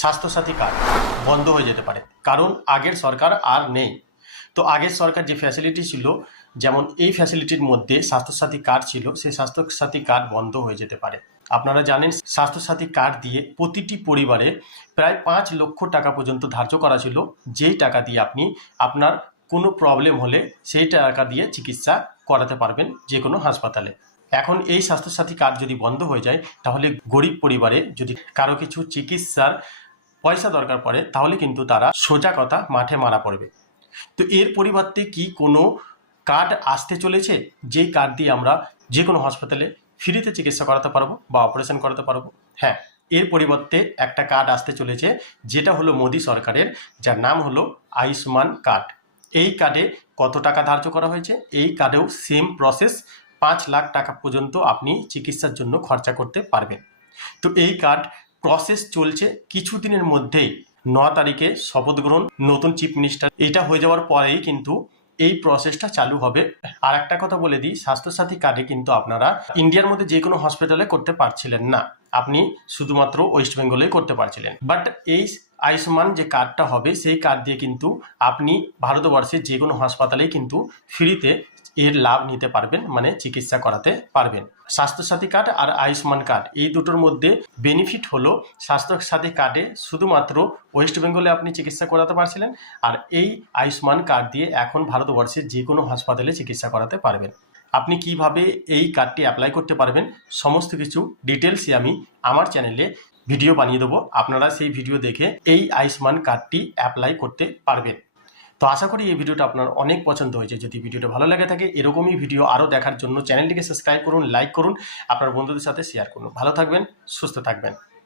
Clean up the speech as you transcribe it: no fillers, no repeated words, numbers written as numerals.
Swasthya Sathi card বন্ধ হয়ে যেতে পারে, কারণ আগের সরকার আর নেই। তো আগের সরকার যে ফ্যাসিলিটি ছিল, যেমন এই ফ্যাসিলিটির মধ্যে স্বাস্থ্যসাথী কার্ড ছিল, সেই স্বাস্থ্যসাথী কার্ড বন্ধ হয়ে যেতে পারে। আপনারা জানেন স্বাস্থ্যসাথী কার্ড দিয়ে প্রতিটি পরিবারে প্রায় 5 লক্ষ টাকা পর্যন্ত ধার্য করা ছিল, যেই টাকা দিয়ে আপনি আপনার কোনো প্রবলেম হলে সেই টাকা দিয়ে চিকিৎসা করাতে পারবেন যে কোনো হাসপাতালে। এখন এই স্বাস্থ্যসাথী কার্ড যদি বন্ধ হয়ে যায়, তাহলে গরিব পরিবারে যদি কারো কিছু চিকিৎসার পয়সা দরকার পড়ে, তাহলে কিন্তু তারা সোজা কথা মাঠে মারা পড়বে। তো এর পরিবর্তে কি কোনো কার্ড আসতে চলেছে, যেই কার্ড দিয়ে আমরা যে কোনো হাসপাতালে ফ্রিতে চিকিৎসা করাতে পারবো বা অপারেশন করাতে পারবো? হ্যাঁ, এর পরিবর্তে একটা কার্ড আসতে চলেছে, যেটা হলো মোদি সরকারের, যার নাম হলো আয়ুষ্মান কার্ড। এই কার্ডে কত টাকা ধার্য করা হয়েছে? এই কার্ডেও সেম প্রসেস, 5 লাখ টাকা পর্যন্ত আপনি চিকিৎসার জন্য খরচা করতে পারবেন। তো এই কার্ড প্রসেস চলছে, কিছুদিনের মধ্যেই 9 তারিখে শপথ গ্রহণ নতুন চিফ মিনিস্টার, এটা হয়ে যাওয়ার পরেই কিন্তু এই প্রসেসটা চালু হবে। আর একটা কথা বলে দিই, স্বাস্থ্যসাথী কার্ডে কিন্তু আপনারা ইন্ডিয়ার মধ্যে যে কোনো হসপিটালে করতে পারছিলেন না, আপনি শুধুমাত্র ওয়েস্ট বেঙ্গলেই করতে পারছিলেন। বাট এই আয়ুষ্মান যে কার্ডটা হবে, সেই কার্ড দিয়ে কিন্তু আপনি ভারতবর্ষের যে কোনো হাসপাতালেই কিন্তু ফ্রিতে এর লাভ নিতে পারবেন, মানে চিকিৎসা করাতে পারবেন। স্বাস্থ্যসাথী কার্ড আর আয়ুষ্মান কার্ড, এই দুটোর মধ্যে বেনিফিট হলো, স্বাস্থ্যসাথী কার্ডে শুধুমাত্র ওয়েস্ট বেঙ্গলে আপনি চিকিৎসা করাতে পারছিলেন, আর এই আয়ুষ্মান কার্ড দিয়ে এখন ভারতবর্ষের যে কোনো হাসপাতালে চিকিৎসা করাতে পারবেন। আপনি কিভাবে এই কার্ডটি অ্যাপ্লাই করতে পারবেন, সমস্ত কিছু ডিটেলসই আমি আমার চ্যানেলে ভিডিও বানিয়ে দেবো, আপনারা সেই ভিডিও দেখে এই আয়ুষ্মান কার্ডটি অ্যাপ্লাই করতে পারবেন। তো আশা করি এই ভিডিওটা আপনার অনেক পছন্দ হয়েছে। যদি ভিডিওটা ভালো লাগে থাকে, এরকমই ভিডিও আরও দেখার জন্য চ্যানেলটিকে সাবস্ক্রাইব করুন, লাইক করুন, আপনার বন্ধুদের সাথে শেয়ার করুন। ভালো থাকবেন, সুস্থ থাকবেন।